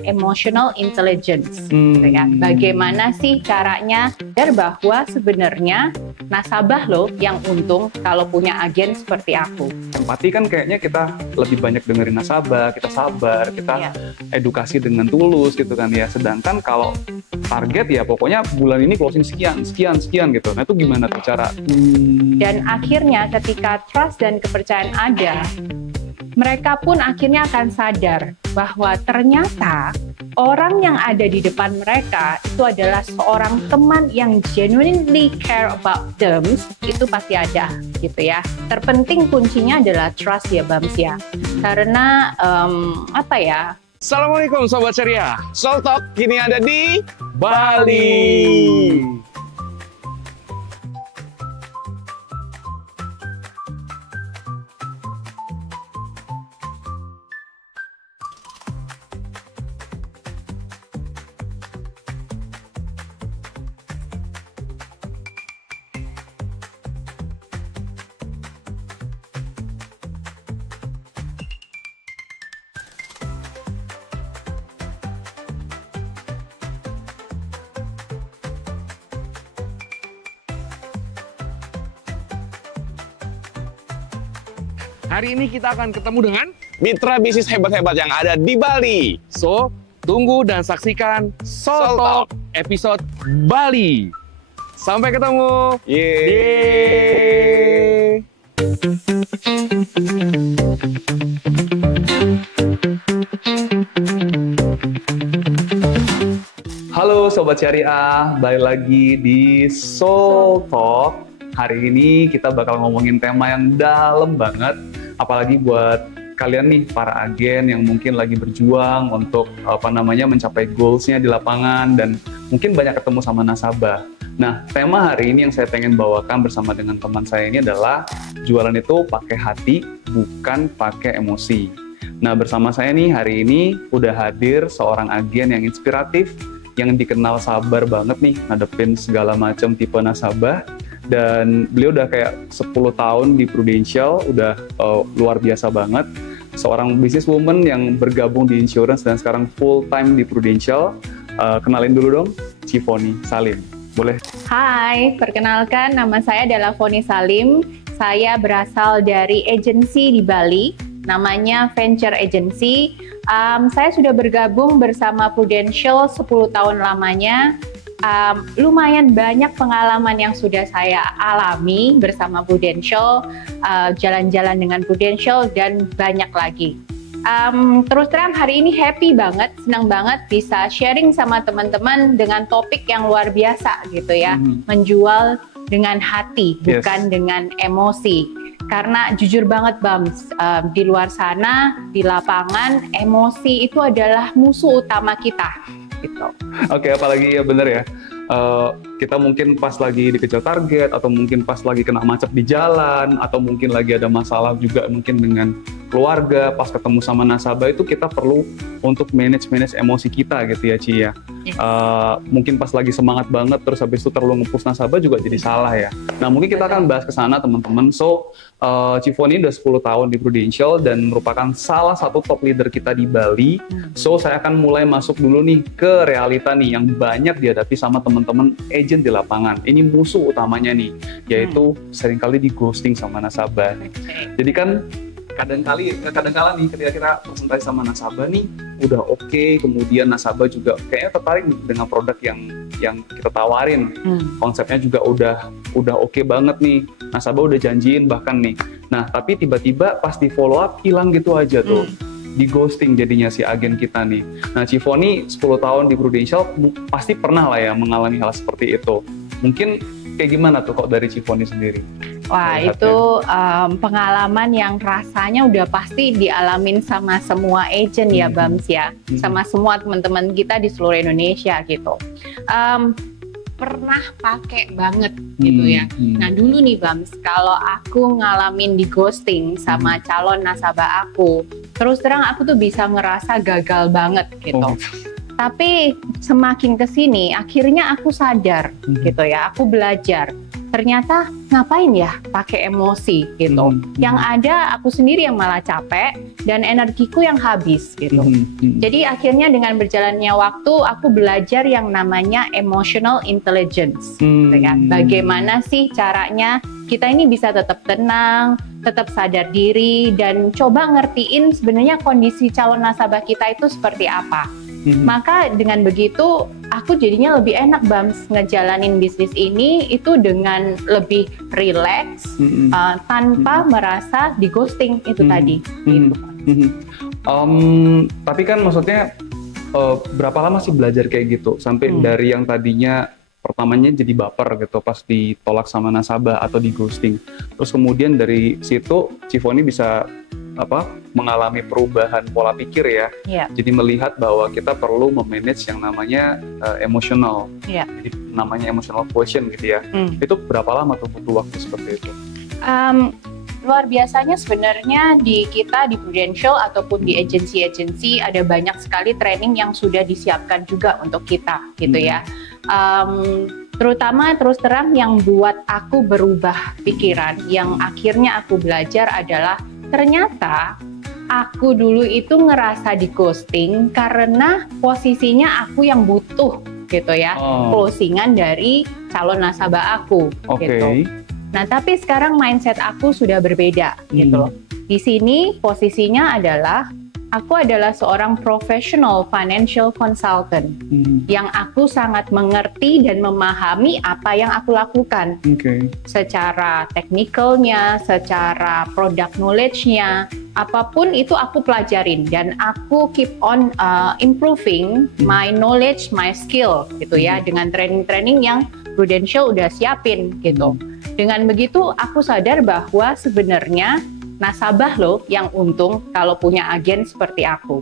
emotional intelligence, gitu ya. Bagaimana sih caranya sadar bahwa sebenarnya nasabah loh yang untung kalau punya agen seperti aku. Empati kan kayaknya kita lebih banyak dengerin nasabah, kita sabar, kita edukasi dengan tulus gitu kan ya. Sedangkan kalau target ya pokoknya bulan ini closing sekian gitu. Nah itu gimana tuh cara? Dan akhirnya ketika trust dan kepercayaan ada, mereka pun akhirnya akan sadar bahwa ternyata orang yang ada di depan mereka itu adalah seorang teman yang genuinely care about them, itu pasti ada gitu ya. Terpenting kuncinya adalah trust ya Bams ya. Karena Assalamualaikum Sobat Ceria, Soul Talk kini ada di Bali. Hari ini kita akan ketemu dengan mitra bisnis hebat-hebat yang ada di Bali. So, tunggu dan saksikan Soul Talk episode Bali. Sampai ketemu. Yeay. Halo Sobat Syariah, balik lagi di Soul Talk. Hari ini kita bakal ngomongin tema yang dalam banget. Apalagi buat kalian nih para agen yang mungkin lagi berjuang untuk mencapai goals-nya di lapangan dan mungkin banyak ketemu sama nasabah. Nah, tema hari ini yang saya pengen bawakan bersama dengan teman saya ini adalah jualan itu pakai hati, bukan pakai emosi. Nah, bersama saya nih hari ini udah hadir seorang agen yang inspiratif, yang dikenal sabar banget nih ngadepin segala macam tipe nasabah. Dan beliau udah kayak 10 tahun di Prudential, udah luar biasa banget. Seorang businesswoman yang bergabung di insurance dan sekarang full time di Prudential. Kenalin dulu dong, Cifoni Salim. Boleh? Hai, perkenalkan nama saya adalah Foni Salim. Saya berasal dari agensi di Bali, namanya Venture Agency. Saya sudah bergabung bersama Prudential 10 tahun lamanya. Lumayan banyak pengalaman yang sudah saya alami bersama Prudential, jalan-jalan dengan Prudential, dan banyak lagi. Terus terang hari ini happy banget, senang banget bisa sharing sama teman-teman dengan topik yang luar biasa gitu ya. Menjual dengan hati, bukan dengan emosi. Karena jujur banget Bams, di luar sana, di lapangan, emosi itu adalah musuh utama kita. Gitu. Oke, apalagi ya bener ya, kita mungkin pas lagi dikejar target, atau mungkin pas lagi kena macet di jalan, atau mungkin lagi ada masalah juga mungkin dengan keluarga, pas ketemu sama nasabah itu kita perlu untuk manage emosi kita gitu ya Ci ya. Mungkin pas lagi semangat banget terus habis itu terlalu nge-push nasabah juga jadi salah ya. Nah mungkin kita akan bahas ke sana teman-teman. So Cifoni udah 10 tahun di Prudential dan merupakan salah satu top leader kita di Bali. So saya akan mulai masuk dulu nih ke realita nih yang banyak dihadapi sama teman-teman agent di lapangan. Ini musuh utamanya nih, yaitu seringkali di ghosting sama nasabah nih. Jadi kan kadang-kala nih ketika kita presentasi sama nasabah nih udah oke, kemudian nasabah juga kayaknya tertarik dengan produk yang kita tawarin. Konsepnya juga udah oke banget nih, nasabah udah janjiin bahkan nih. Nah tapi tiba-tiba pas di follow up hilang gitu aja tuh, di ghosting jadinya si agen kita nih. Nah Cifoni 10 tahun di Prudential pasti pernah lah ya mengalami hal seperti itu. Mungkin kayak gimana tuh kok dari Cifoni sendiri? Wah itu pengalaman yang rasanya udah pasti dialamin sama semua agent ya Bams ya, sama semua teman-teman kita di seluruh Indonesia gitu. Pernah pakai banget gitu ya. Nah dulu nih Bams, kalau aku ngalamin di ghosting sama calon nasabah aku, terus terang aku tuh bisa ngerasa gagal banget gitu. Tapi semakin kesini akhirnya aku sadar gitu ya, aku belajar ternyata ngapain ya pakai emosi gitu. Yang ada aku sendiri yang malah capek dan energiku yang habis gitu. Jadi akhirnya dengan berjalannya waktu aku belajar yang namanya emotional intelligence. Gitu kan. Bagaimana sih caranya kita ini bisa tetap tenang, tetap sadar diri, dan coba ngertiin sebenarnya kondisi calon nasabah kita itu seperti apa. Maka dengan begitu aku jadinya lebih enak Bams ngejalanin bisnis ini itu dengan lebih rileks tanpa merasa di ghosting itu tadi. Gitu. Tapi kan maksudnya berapa lama sih belajar kayak gitu sampai dari yang tadinya pertamanya jadi baper gitu pas ditolak sama nasabah atau di ghosting, terus kemudian dari situ Cifoni bisa mengalami perubahan pola pikir ya. Jadi melihat bahwa kita perlu memanage yang namanya emosional. Jadi namanya emotional quotient gitu ya. Itu berapa lama tuh butuh waktu seperti itu? Luar biasanya sebenarnya di kita di Prudential ataupun di agensi-agensi ada banyak sekali training yang sudah disiapkan juga untuk kita gitu ya. Terutama terus terang yang buat aku berubah pikiran, yang akhirnya aku belajar adalah ternyata aku dulu itu ngerasa di ghosting karena posisinya aku yang butuh gitu ya, closingan dari calon nasabah aku gitu. Nah tapi sekarang mindset aku sudah berbeda gitu loh. Di sini posisinya adalah aku adalah seorang professional financial consultant yang aku sangat mengerti dan memahami apa yang aku lakukan. Secara technicalnya, secara product knowledge-nya, apapun itu aku pelajarin dan aku keep on improving my knowledge, my skill gitu ya dengan training-training yang Prudential udah siapin gitu. Dengan begitu aku sadar bahwa sebenarnya nasabah loh yang untung kalau punya agen seperti aku.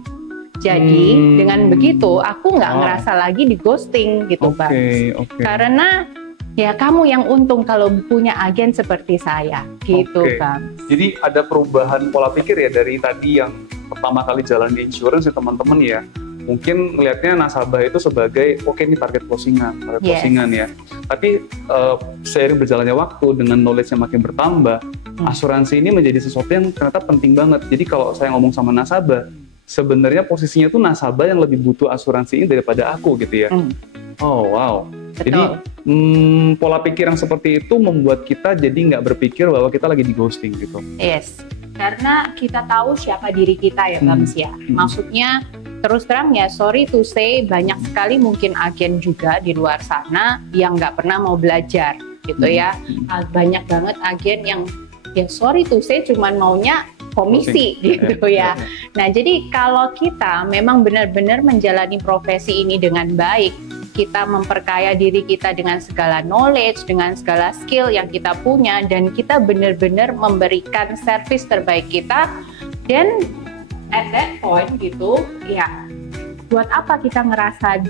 Jadi dengan begitu aku nggak ngerasa lagi di ghosting gitu Bang. Karena ya kamu yang untung kalau punya agen seperti saya gitu Bang. Jadi ada perubahan pola pikir ya dari tadi yang pertama kali jalan di insurance ya teman-teman ya. Mungkin melihatnya nasabah itu sebagai ini target closingan ya. Tapi seiring berjalannya waktu dengan knowledge yang makin bertambah, asuransi ini menjadi sesuatu yang ternyata penting banget. Jadi kalau saya ngomong sama nasabah, sebenarnya posisinya tuh nasabah yang lebih butuh asuransi ini daripada aku gitu ya. Oh wow. Betul. Jadi pola pikir yang seperti itu membuat kita jadi nggak berpikir bahwa kita lagi di ghosting gitu. Yes. Karena kita tahu siapa diri kita ya Bams ya. Maksudnya terus terang ya, sorry to say, banyak sekali mungkin agen juga di luar sana yang nggak pernah mau belajar gitu ya. Banyak banget agen yang ya sorry to say cuman maunya komisi gitu ya. Nah jadi kalau kita memang benar-benar menjalani profesi ini dengan baik, kita memperkaya diri kita dengan segala knowledge, dengan segala skill yang kita punya, dan kita benar-benar memberikan service terbaik kita, dan at that point gitu, ya buat apa kita ngerasa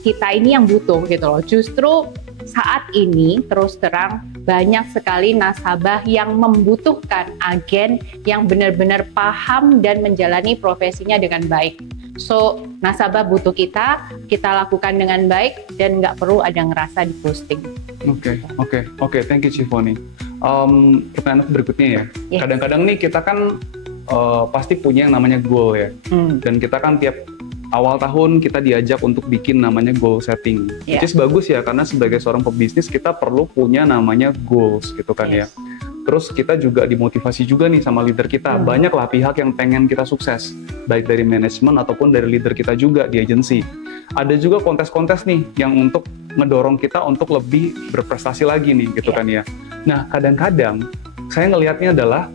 kita ini yang butuh gitu loh. Justru saat ini terus terang banyak sekali nasabah yang membutuhkan agen yang benar-benar paham dan menjalani profesinya dengan baik. So nasabah butuh kita lakukan dengan baik dan nggak perlu ada ngerasa di ghosting. Oke, thank you Cifoni. Pertanyaan berikutnya ya. Kadang-kadang nih kita kan pasti punya yang namanya goal ya, dan kita kan tiap awal tahun kita diajak untuk bikin namanya goal setting, which is bagus ya, karena sebagai seorang pebisnis kita perlu punya namanya goals gitu kan ya. Terus kita juga dimotivasi juga nih sama leader kita, banyaklah pihak yang pengen kita sukses, baik dari manajemen ataupun dari leader kita juga di agensi. Ada juga kontes-kontes nih yang untuk ngedorong kita untuk lebih berprestasi lagi nih gitu kan ya. Nah kadang-kadang saya ngelihatnya adalah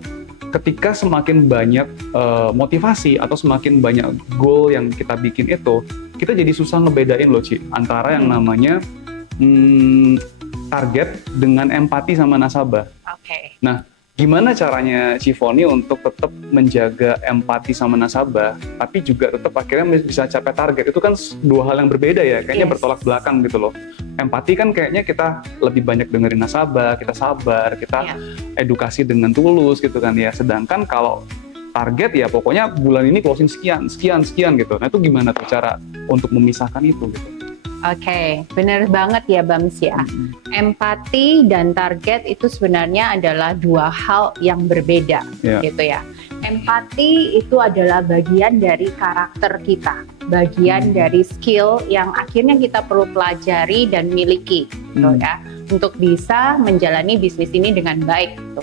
ketika semakin banyak motivasi atau semakin banyak goal yang kita bikin itu, kita jadi susah ngebedain loh Ci, antara yang namanya target dengan empati sama nasabah. Nah, gimana caranya Cifoni untuk tetap menjaga empati sama nasabah, tapi juga tetap akhirnya bisa capai target? Itu kan dua hal yang berbeda ya, kayaknya bertolak belakang gitu loh. Empati kan kayaknya kita lebih banyak dengerin nasabah, kita sabar, kita edukasi dengan tulus gitu kan ya. Sedangkan kalau target ya pokoknya bulan ini closing sekian gitu. Nah itu gimana tuh cara untuk memisahkan itu gitu? Oke, benar banget ya Bams ya. Empati dan target itu sebenarnya adalah dua hal yang berbeda, gitu ya. Empati itu adalah bagian dari karakter kita, bagian dari skill yang akhirnya kita perlu pelajari dan miliki, gitu ya, untuk bisa menjalani bisnis ini dengan baik. Gitu.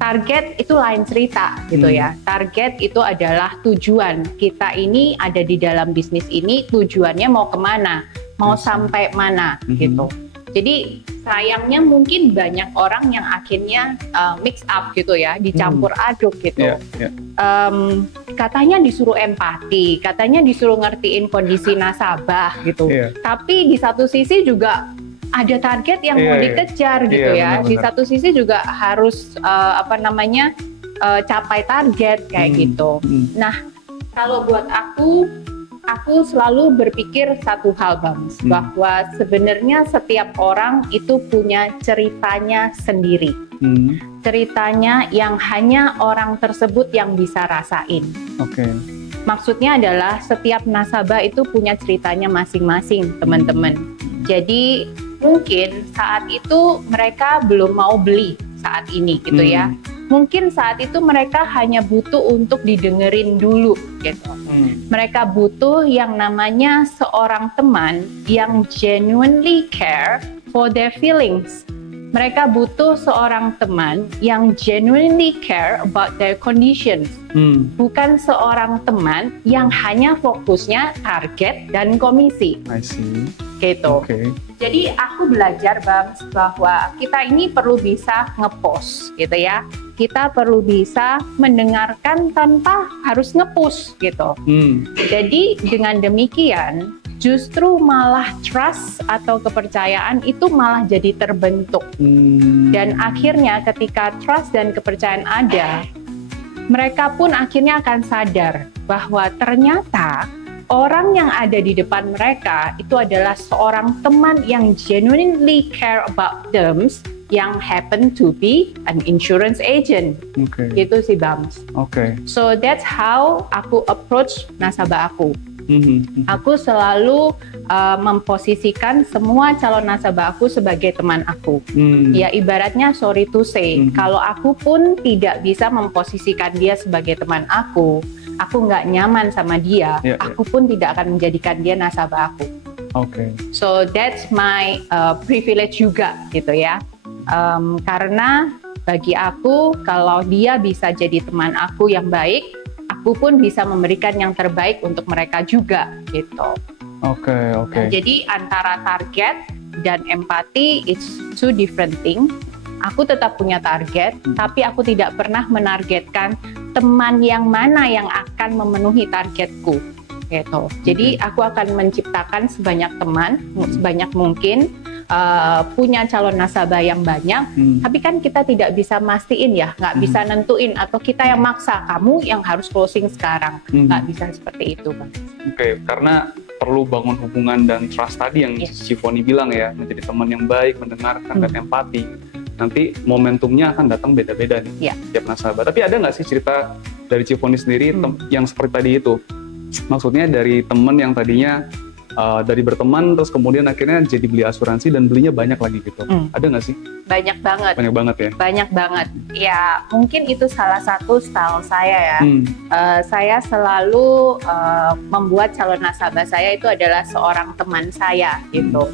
Target itu lain cerita, gitu ya. Target itu adalah tujuan kita ini ada di dalam bisnis ini, tujuannya mau kemana, mau sampai mana, gitu. Jadi sayangnya mungkin banyak orang yang akhirnya mix up gitu ya, dicampur aduk gitu. Katanya disuruh empati, katanya disuruh ngertiin kondisi nasabah gitu. Tapi di satu sisi juga ada target yang mau dikejar gitu ya. Benar-benar. Di satu sisi juga harus capai target kayak gitu. Nah, kalau buat aku selalu berpikir satu hal Bams, bahwa sebenarnya setiap orang itu punya ceritanya sendiri. Ceritanya yang hanya orang tersebut yang bisa rasain. Maksudnya adalah setiap nasabah itu punya ceritanya masing-masing, teman-teman. Jadi mungkin saat itu mereka belum mau beli saat ini gitu ya. Mungkin saat itu mereka hanya butuh untuk didengerin dulu gitu. Mereka butuh yang namanya seorang teman yang genuinely care for their feelings. Mereka butuh seorang teman yang genuinely care about their conditions. Bukan seorang teman yang hanya fokusnya target dan komisi. I see. Gitu. Jadi aku belajar Bams bahwa kita ini perlu bisa nge-post gitu ya. Kita perlu bisa mendengarkan tanpa harus nge-push gitu. Jadi dengan demikian justru malah trust atau kepercayaan itu malah jadi terbentuk. Dan akhirnya ketika trust dan kepercayaan ada, mereka pun akhirnya akan sadar bahwa ternyata orang yang ada di depan mereka itu adalah seorang teman yang genuinely care about them, yang happen to be an insurance agent. Gitu sih Bams. So that's how aku approach nasabah aku. Aku selalu memposisikan semua calon nasabah aku sebagai teman aku. Ya ibaratnya sorry to say, kalau aku pun tidak bisa memposisikan dia sebagai teman aku nggak nyaman sama dia, aku pun tidak akan menjadikan dia nasabah aku. So that's my privilege juga gitu ya. Karena bagi aku kalau dia bisa jadi teman aku yang baik, aku pun bisa memberikan yang terbaik untuk mereka juga gitu. Nah, jadi antara target dan empati it's two different thing. Aku tetap punya target, tapi aku tidak pernah menargetkan teman yang mana yang akan memenuhi targetku gitu. Jadi aku akan menciptakan sebanyak teman, sebanyak mungkin, punya calon nasabah yang banyak, tapi kan kita tidak bisa mastiin ya, nggak bisa nentuin, atau kita yang maksa, kamu yang harus closing sekarang, nggak bisa seperti itu Bang. Karena perlu bangun hubungan dan trust tadi yang Cifoni bilang ya, menjadi teman yang baik, mendengarkan dan empati. Nanti momentumnya akan datang beda-beda nih tiap nasabah. Tapi ada nggak sih cerita dari Cifoni sendiri yang seperti tadi itu? Maksudnya dari teman yang tadinya dari berteman terus kemudian akhirnya jadi beli asuransi dan belinya banyak lagi gitu. Ada nggak sih? Banyak banget. Banyak banget ya? Banyak banget. Ya mungkin itu salah satu style saya ya. Saya selalu membuat calon nasabah saya itu adalah seorang teman saya gitu.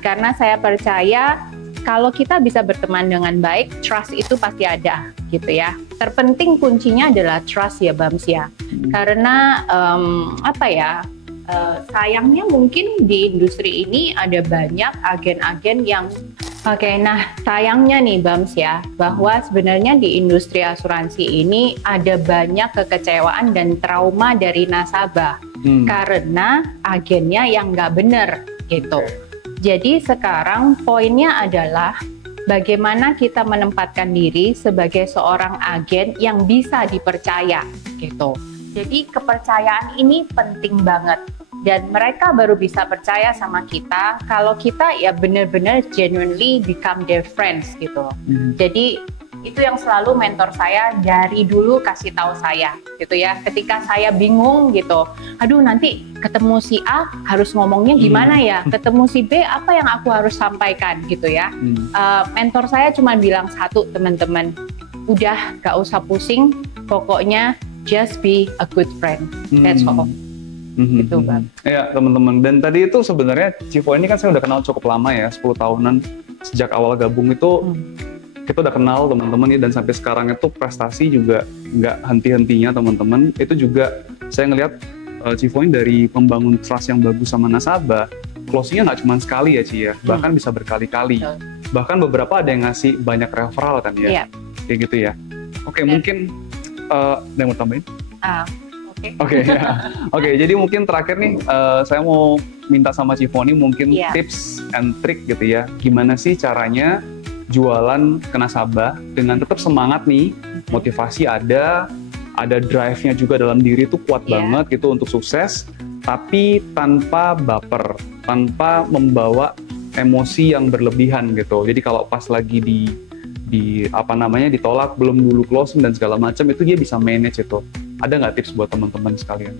Karena saya percaya kalau kita bisa berteman dengan baik, trust itu pasti ada gitu ya. Terpenting kuncinya adalah trust ya Bams ya. Karena sayangnya mungkin di industri ini ada banyak agen-agen yang nah sayangnya nih Bams ya, bahwa sebenarnya di industri asuransi ini ada banyak kekecewaan dan trauma dari nasabah karena agennya yang nggak bener gitu. Jadi sekarang poinnya adalah bagaimana kita menempatkan diri sebagai seorang agen yang bisa dipercaya gitu. Jadi kepercayaan ini penting banget. Dan mereka baru bisa percaya sama kita kalau kita ya benar-benar genuinely become their friends gitu. Jadi Itu yang selalu mentor saya dari dulu kasih tahu saya gitu ya. Ketika saya bingung gitu, aduh nanti ketemu si A harus ngomongnya gimana ya, ketemu si B apa yang aku harus sampaikan gitu ya. Mentor saya cuma bilang satu, teman-teman, udah gak usah pusing, pokoknya just be a good friend, that's all. Gitu Bang. Ya teman-teman, dan tadi itu sebenarnya Civo ini kan saya udah kenal cukup lama ya, 10 tahunan sejak awal gabung itu. Kita udah kenal teman-teman dan sampai sekarang itu prestasi juga nggak henti-hentinya teman-teman. Itu juga saya ngelihat Civo ini dari membangun trust yang bagus sama nasabah, closingnya nggak cuma sekali ya Ci ya, bahkan bisa berkali-kali. Bahkan beberapa ada yang ngasih banyak referral kan ya, kayak gitu ya. Oke, mungkin ada yang mau tambahin? Oke, jadi mungkin terakhir nih saya mau minta sama Civo ini mungkin tips and trick gitu ya, gimana sih caranya jualan ke nasabah dengan tetap semangat nih, motivasi ada drive-nya juga dalam diri tuh kuat banget gitu untuk sukses, tapi tanpa baper, tanpa membawa emosi yang berlebihan gitu. Jadi kalau pas lagi ditolak, belum dulu closing dan segala macam, itu dia bisa manage itu. Ada nggak tips buat teman-teman sekalian?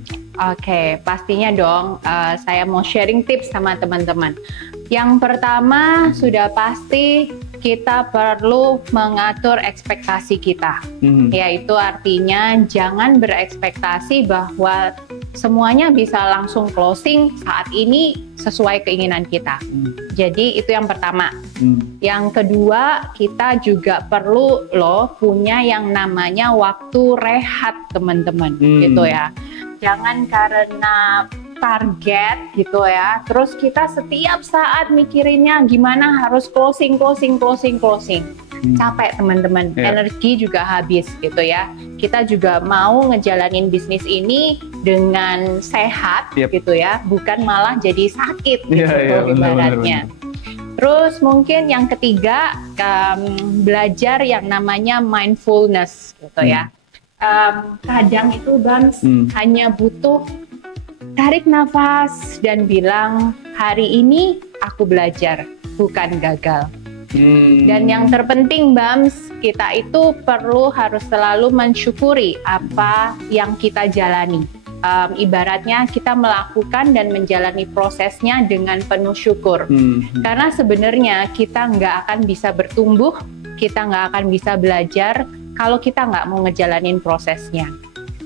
Oke, pastinya dong. Saya mau sharing tips sama teman-teman. Yang pertama sudah pasti kita perlu mengatur ekspektasi kita, yaitu artinya jangan berekspektasi bahwa semuanya bisa langsung closing saat ini sesuai keinginan kita. Jadi itu yang pertama. Yang kedua, kita juga perlu punya yang namanya waktu rehat teman-teman, gitu ya. Jangan karena target gitu ya, terus kita setiap saat mikirinnya gimana harus closing. Capek teman-teman, energi juga habis gitu ya. Kita juga mau ngejalanin bisnis ini dengan sehat gitu ya, bukan malah jadi sakit gitu ibaratnya. Terus mungkin yang ketiga, belajar yang namanya mindfulness gitu ya. Kadang itu Bams hanya butuh tarik nafas dan bilang, hari ini aku belajar, bukan gagal. Dan yang terpenting Bams, kita itu harus selalu mensyukuri apa yang kita jalani. Ibaratnya kita melakukan dan menjalani prosesnya dengan penuh syukur. Karena sebenarnya kita nggak akan bisa bertumbuh, kita nggak akan bisa belajar kalau kita nggak mau ngejalanin prosesnya.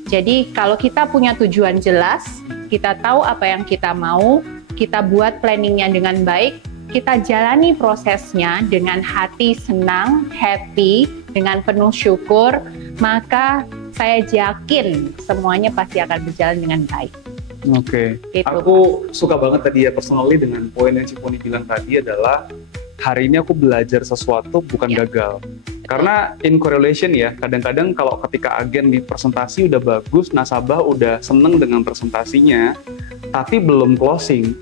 Jadi kalau kita punya tujuan jelas, kita tahu apa yang kita mau, kita buat planningnya dengan baik, kita jalani prosesnya dengan hati senang, happy, dengan penuh syukur, maka saya yakin semuanya pasti akan berjalan dengan baik. Oke, aku suka banget tadi ya personally dengan poin yang Ciponi bilang tadi adalah hari ini aku belajar sesuatu bukan gagal. Karena in correlation ya, kadang-kadang kalau ketika agen di presentasi udah bagus, nasabah udah seneng dengan presentasinya, tapi belum closing,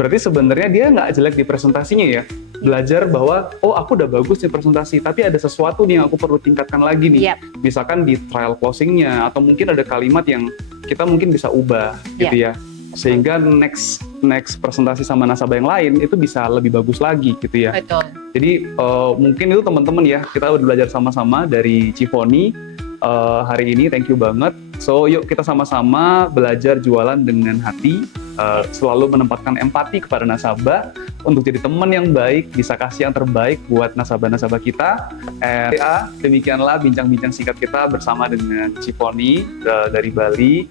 berarti sebenarnya dia nggak jelek di presentasinya ya. Belajar bahwa, oh aku udah bagus di presentasi, tapi ada sesuatu nih yang aku perlu tingkatkan lagi nih. Misalkan di trial closingnya, atau mungkin ada kalimat yang kita mungkin bisa ubah gitu ya. Sehingga next presentasi sama nasabah yang lain itu bisa lebih bagus lagi gitu ya. Betul. Jadi mungkin itu teman-teman ya, kita udah belajar sama-sama dari Ciponi hari ini, thank you banget. So yuk kita sama-sama belajar jualan dengan hati, selalu menempatkan empati kepada nasabah untuk jadi teman yang baik, bisa kasih yang terbaik buat nasabah-nasabah kita. Demikianlah bincang-bincang singkat kita bersama dengan Ciponi dari Bali.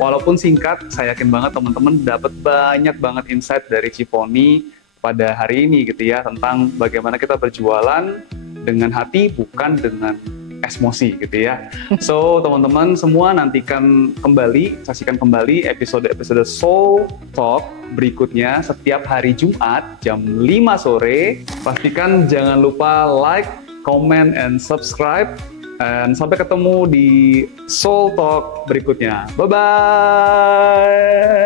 Walaupun singkat, saya yakin banget teman-teman dapat banyak banget insight dari Ciponi pada hari ini gitu ya, tentang bagaimana kita berjualan dengan hati bukan dengan emosi gitu ya. So teman-teman semua nantikan kembali, saksikan kembali episode-episode Soul Talk berikutnya setiap hari Jumat jam 5 sore. Pastikan jangan lupa like, comment, and subscribe. Dan sampai ketemu di Soul Talk berikutnya. Bye-bye!